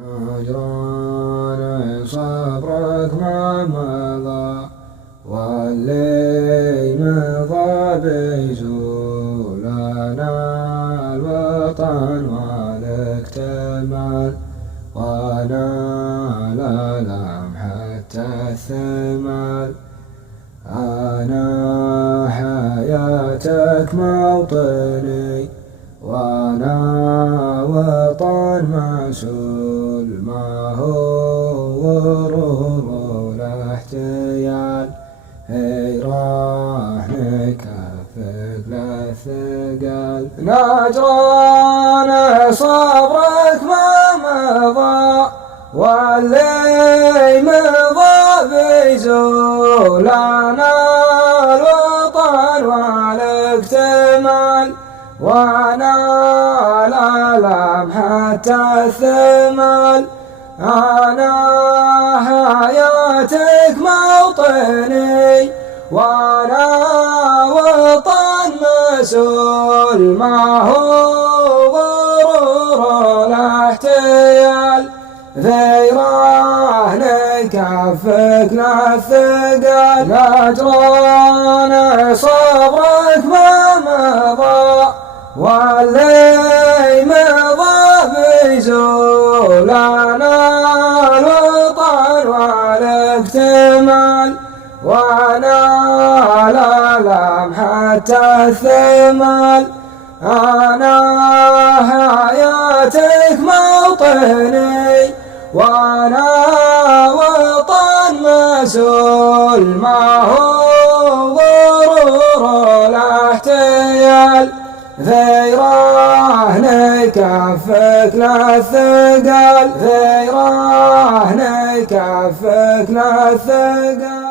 هجران صبرك ما مضى واللي مضى بيزولنا الوطن والاكتمال ونال لمحة الثمال. أنا حياتك موطني وأنا وطن مسؤول ما هو غرور ولا احتيال. هي راح نكفك للثقل نجران صبرك ما مضى واللي مضى بيزولنا الوطن والاكتمال ونال لمحة الثمال. أنا حياتك موطني وأنا وطن مسؤول ما هو غرور ولا احتيال. في رهن كفك للثقل نجران صبرك ما مضى واللي مضى بيزولنا الوطن والاكتمال ونال لمحة الثمال. أنا حياتك موطني وأنا وطن مسؤول ما هو غرور ولا احتيال. في رهن كفك للثقل في رهن كفك للثقل.